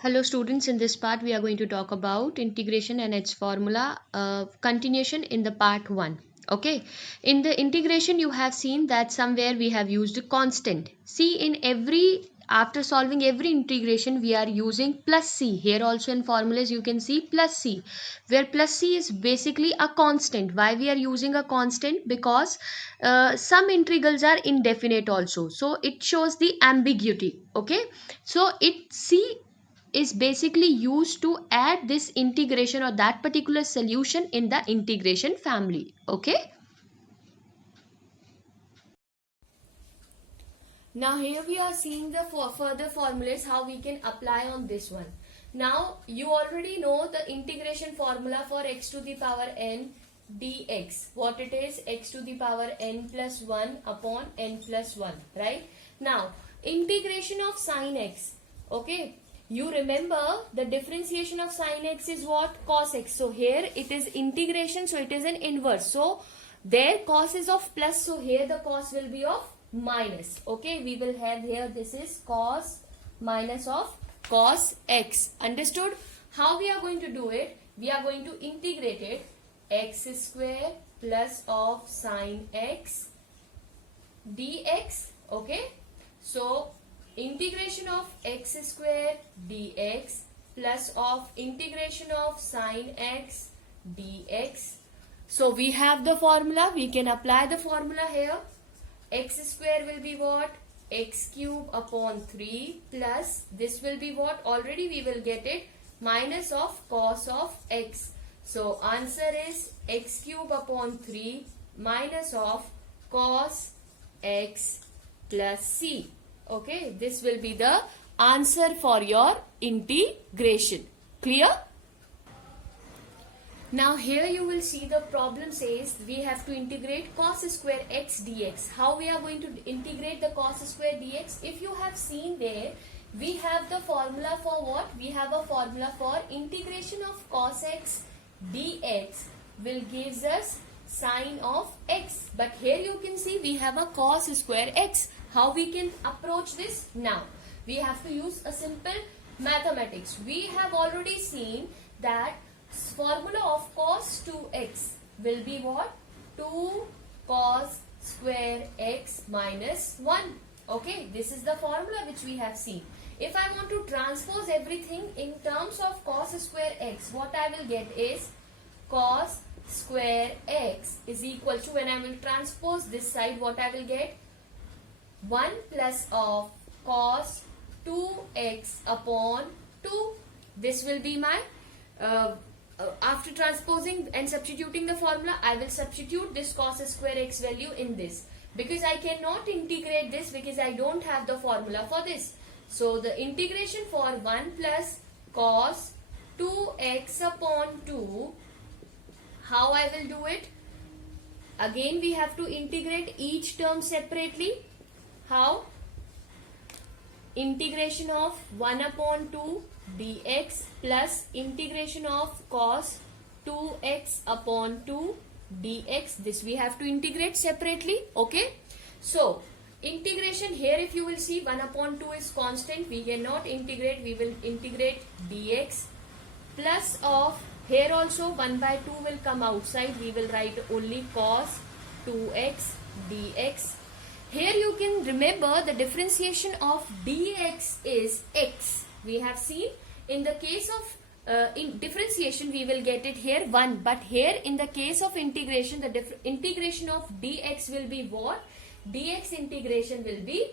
Hello students, in this part we are going to talk about integration and its formula, continuation in the part 1. Okay, in the integration you have seen that somewhere we have used a constant. See, in every after solving every integration we are using plus c. Here also in formulas you can see plus c, where plus c is basically a constant. Why we are using a constant? Because some integrals are indefinite also, so it shows the ambiguity. Okay, so it c is basically used to add this integration or that particular solution in the integration family. Okay, now here we are seeing the further formulas how we can apply on this one. Now you already know the integration formula for x to the power n dx. What it is? X to the power n plus 1 upon n plus 1, right? Now integration of sine x. Okay, you remember the differentiation of sine x is what? Cos x. So here it is integration, so it is an inverse. So there cos is of plus, so here the cos will be of minus. Okay, we will have here this is cos minus of cos x. Understood? How we are going to do it? We are going to integrate it x square plus of sine x dx. Okay, so integration of x square dx plus of integration of sine x dx. So we have the formula, we can apply the formula here. X square will be what? X cube upon 3 plus this will be what? Already we will get it, minus of cos of x. So answer is x cube upon 3 minus of cos x plus c. Okay, this will be the answer for your integration. Clear? Now here you will see the problem says we have to integrate cos square x dx. How we are going to integrate the cos square dx? If you have seen there, we have the formula for what? We have a formula for integration of cos x dx will gives us sine of x. But here you can see we have a cos square x. How we can approach this? Now we have to use a simple mathematics. We have already seen that formula of cos 2x will be what? 2 cos square x minus 1. Okay, this is the formula which we have seen. If I want to transpose everything in terms of cos square x, what I will get is cos square x is equal to, when I will transpose this side, what I will get? 1 plus of cos 2x upon 2. This will be my after transposing and substituting the formula, I will substitute this cos square x value in this, because I cannot integrate this because I don't have the formula for this. So the integration for 1 plus cos 2x upon 2, how I will do it? Again we have to integrate each term separately. How? Integration of 1 upon 2 dx plus integration of cos 2x upon 2 dx. This we have to integrate separately. Okay, so integration here, if you will see, 1 upon 2 is constant, we cannot integrate, we will integrate dx plus of, here also 1 by 2 will come outside, we will write only cos 2x dx. Here you can remember the differentiation of dx is x. We have seen in the case of in differentiation we will get it here 1, but here in the case of integration, the integration of dx will be what? Dx integration will be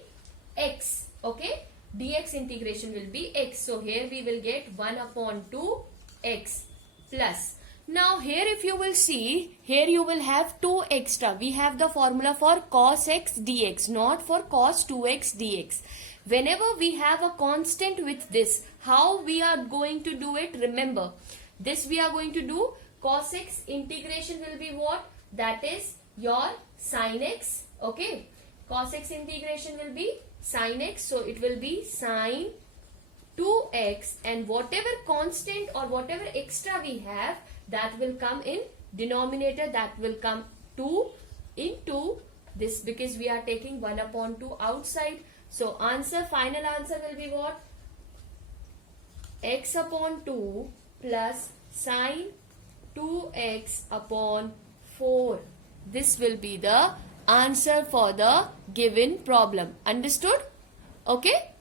x. Okay, dx integration will be x. So here we will get 1 upon 2 x plus. Now here if you will see, here you will have 2 extra. We have the formula for cos x dx, not for cos 2x dx. Whenever we have a constant with this, how we are going to do it? Remember, this we are going to do, cos x integration will be what? That is your sin x. Okay, cos x integration will be sin x. So it will be sin 2x, and whatever constant or whatever extra we have, that will come in denominator, that will come 2 into this, because we are taking 1 upon 2 outside. So answer, final answer will be what? x upon 2 plus sine 2x upon 4. This will be the answer for the given problem. Understood? Okay.